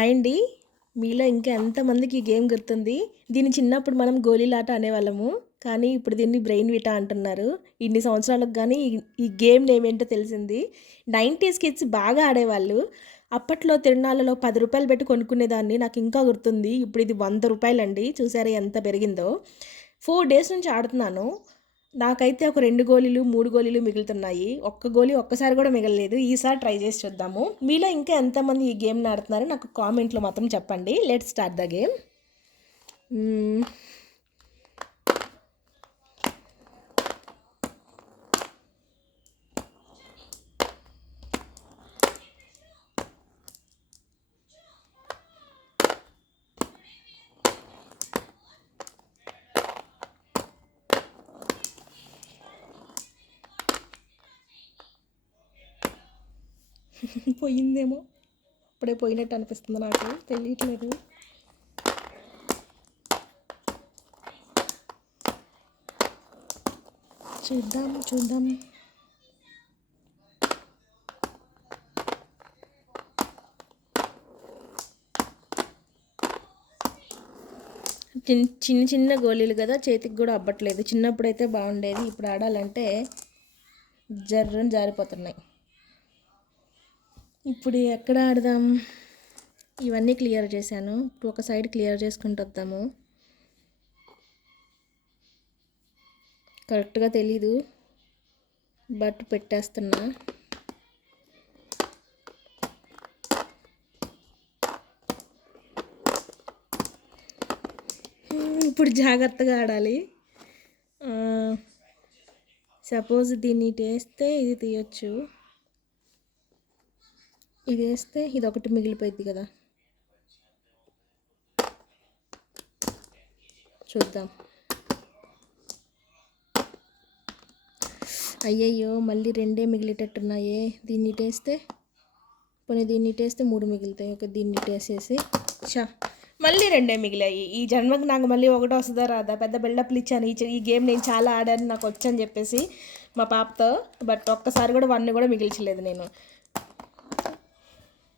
Hi అండి. మీలో ఇంకా ఎంతమందికి ఈ గేమ్ గుర్తుంది? దీన్ని చిన్నప్పుడు మనం గోళీలాట అనేవాళ్ళము. కానీ ఇప్పుడు దీన్ని బ్రెయిన్ విటా అంటున్నారు. ఇన్ని సంవత్సరాలకు కానీ ఈ- ఈ గేమ్ నేమ్ ఏంటో తెలిసింది. నైంటీస్ కిడ్స్ బాగా ఆడేవాళ్ళు. అప్పట్లో తిరునాళ్ళలో పది రూపాయలు పెట్టి కొనుక్కునేదాన్ని నాకు ఇంకా గుర్తుంది. ఇప్పుడు ఇది వంద రూపాయలండి. చూసారా ఎంత పెరిగిందో. ఫోర్ డేస్ నుంచి ఆడుతున్నాను. నాకైతే ఒక రెండు గోళీలు మూడు గోళీలు మిగులుతున్నాయి. ఒక్క గోళీ ఒక్కసారి కూడా మిగలలేదు. ఈసారి ట్రై చేసి చూద్దాము. మీలో ఇంకా ఎంతమంది ఈ గేమ్ని ఆడుతున్నారో నాకు కామెంట్లో మాత్రం చెప్పండి. Let start the game. పోయిందేమో. ఇప్పుడే పోయినట్టు అనిపిస్తుంది నాకు. తెలియట్లేదు. చూద్దాం చూద్దాం. చిన్న చిన్న చిన్న గోళీలు కదా చేతికి కూడా అవ్వట్లేదు చిన్నప్పుడు అయితే బాగుండేది. ఇప్పుడు ఆడాలంటే జర్రని జారిపోతున్నాయి. ఇప్పుడు ఎక్కడ ఆడదాం? ఇవన్నీ క్లియర్ చేశాను. ఇప్పుడు ఒక సైడ్ క్లియర్ చేసుకుంటూ వద్దాము. కరెక్ట్గా తెలీదు. బట్ పెట్టేస్తున్నా. ఇప్పుడు జాగ్రత్తగా ఆడాలి. సపోజ్ దీన్ని టేస్తే ఇది తీయొచ్చు. ఇది వేస్తే ఇది ఒకటి మిగిలిపోయింది కదా. చూద్దాం. అయ్యయ్యో మళ్ళీ రెండే మిగిలేటట్టున్నాయే. దీన్ని టేస్తే పోనీ దీన్ని టేస్తే మూడు మిగులుతాయి. ఒక దీన్ని టేసేసి షా మళ్ళీ రెండే మిగిలాయి. ఈ జన్మకి నాకు మళ్ళీ ఒకటో వస్తుందా రాదా? పెద్ద బిల్డప్లు ఇచ్చాను. ఈ ఈ గేమ్ నేను చాలా ఆడాను నాకు వచ్చని చెప్పేసి మా పాపతో. బట్ ఒక్కసారి కూడా వన్ కూడా మిగిల్చలేదు నేను.